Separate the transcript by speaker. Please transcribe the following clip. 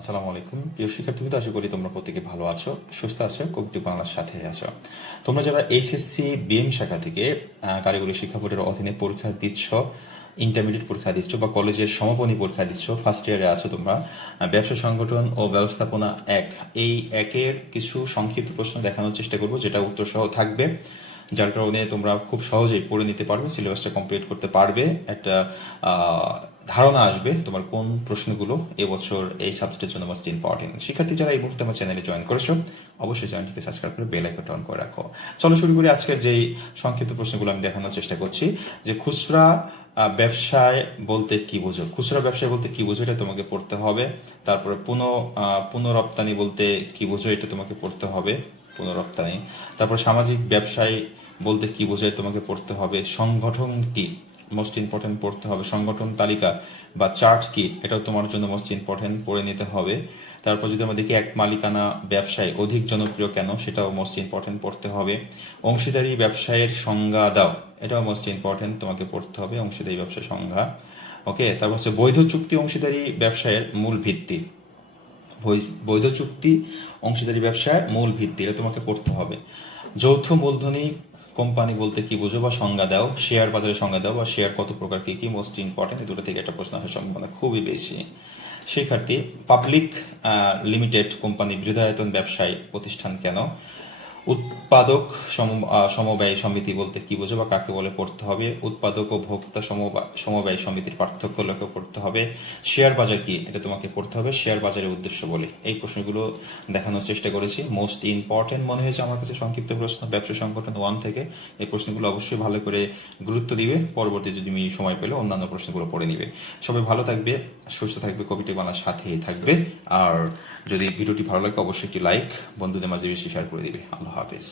Speaker 1: আসসালামু আলাইকুম। প্রিয় শিক্ষার্থীবৃন্দ, আশা করি তোমরা প্রত্যেকে ভালো আছো, সুস্থ আছো, কবিটি বাংলার সাথে আছো। তোমরা যারা এইচএসসি বিএম শাখা থেকে কারিগরি শিক্ষা বোর্ডের অধীনে পরীক্ষা দিচ্ছ ইন্টারমিডিয়েট পরীক্ষা দিচ্ছ বা কলেজের সমাপনী পরীক্ষা দিচ্ছ ফার্স্ট ইয়ারে আছো তোমরা ব্যবসা সংগঠন ও ব্যবস্থাপনা এক। এই একের কিছু সংক্ষিপ্ত প্রশ্ন দেখানোর চেষ্টা করব, যেটা উত্তর সহ থাকবে। যার কারণে তোমরা খুব সহজেই পড়ে নিতে পারবে সিলেবাসটা কমপ্লিট করতে পারবে। একটা ধারণা আসবে তোমার কোন প্রশ্নগুলো এবছর এই সাবজেক্টের জন্য মোস্ট ইম্পর্টেন্ট শিক্ষার্থী যারা এই মুহূর্তে আমার চ্যানেলে জয়েন করেছ, অবশ্যই চ্যানেলটিকে সাবস্ক্রাইব করে বেল আইকনটা অন করে রাখো। চলো শুরু করি আজকের যেই সংক্ষিপ্ত প্রশ্নগুলো আমি দেখানোর চেষ্টা করছি। যে খুচরা ব্যবসায় বলতে কি বোঝো? খুচরা ব্যবসায় বলতে কি বোঝো? এটা তোমাকে পড়তে হবে। তারপরে পুনঃ পুনরপ্তানি বলতে কি বোঝো? এটা তোমাকে পড়তে হবে, পুনরপ্তানি। তারপর সামাজিক ব্যবসায় বলতে কি বোঝায় তোমাকে পড়তে হবে। সংগঠনটি। মোস্ট ইম্পর্টেন্ট পড়তে হবে। সংগঠন, তালিকা বা চার্ট কি, এটাও তোমার জন্য মোস্ট ইম্পর্টেন্ট পড়ে নিতে হবে। তারপর যদি আমরা দেখি এক মালিকানা ব্যবসায় অধিক জনপ্রিয় কেন, সেটাও মোস্ট ইম্পর্টেন্ট পড়তে হবে। অংশীদারি ব্যবসায়ের সংজ্ঞা দাও, এটাও মোস্ট ইম্পর্টেন্ট তোমাকে পড়তে হবে, অংশীদারি ব্যবসার সংজ্ঞা। ওকে তারপর হচ্ছে বৈধ চুক্তি অংশীদারি ব্যবসায়ের মূল ভিত্তি। বৈধ চুক্তি অংশীদারি ব্যবসার মূল ভিত্তি, এটা তোমাকে পড়তে হবে। যৌথ মূলধনী কোম্পানি বলতে কি বুঝো বা সংজ্ঞা দাও শেয়ার বাজারে সংজ্ঞা দাও বা শেয়ার কত প্রকার কি কি মোস্ট ইম্পর্টেন্ট দুটো থেকে একটা প্রশ্ন আসার সম্ভাবনা খুবই বেশি। শিক্ষার্থী পাবলিক লিমিটেড কোম্পানি বৃদ্ধায়তন ব্যবসায় প্রতিষ্ঠান কেন? উৎপাদক সমবায় সমিতি বলতে কি বোঝো বা কাকে বলে পড়তে হবে? উৎপাদক ও ভোক্তা সমবা- সমবায় সমিতির পার্থক্য লক্ষ্য করতে হবে। শেয়ার বাজার কি? এটা তোমাকে পড়তে হবে। শেয়ার বাজারের উদ্দেশ্য বলে। এই প্রশ্নগুলো দেখানোর চেষ্টা করেছি। মোস্ট ইম্পর্টেন্ট মনে হয়েছে আমার কাছে সংক্ষিপ্ত প্রশ্ন। ব্যবসা সংগঠন ওয়ান থেকে এই প্রশ্নগুলো অবশ্যই ভালো করে গুরুত্ব দিবে। পরবর্তী যদি তুমি সময় পেলে অন্যান্য প্রশ্নগুলো পড়ে নিবে। সবাই ভালো থাকবে, সুস্থ থাকবে কবিটি বানার সাথেই থাকবে। আর যদি ভিডিওটি ভালো লাগে, অবশ্যই একটি লাইক বন্ধুদের মাঝে বেশি শেয়ার করে দিবে। আল্লাহ হাফেজ।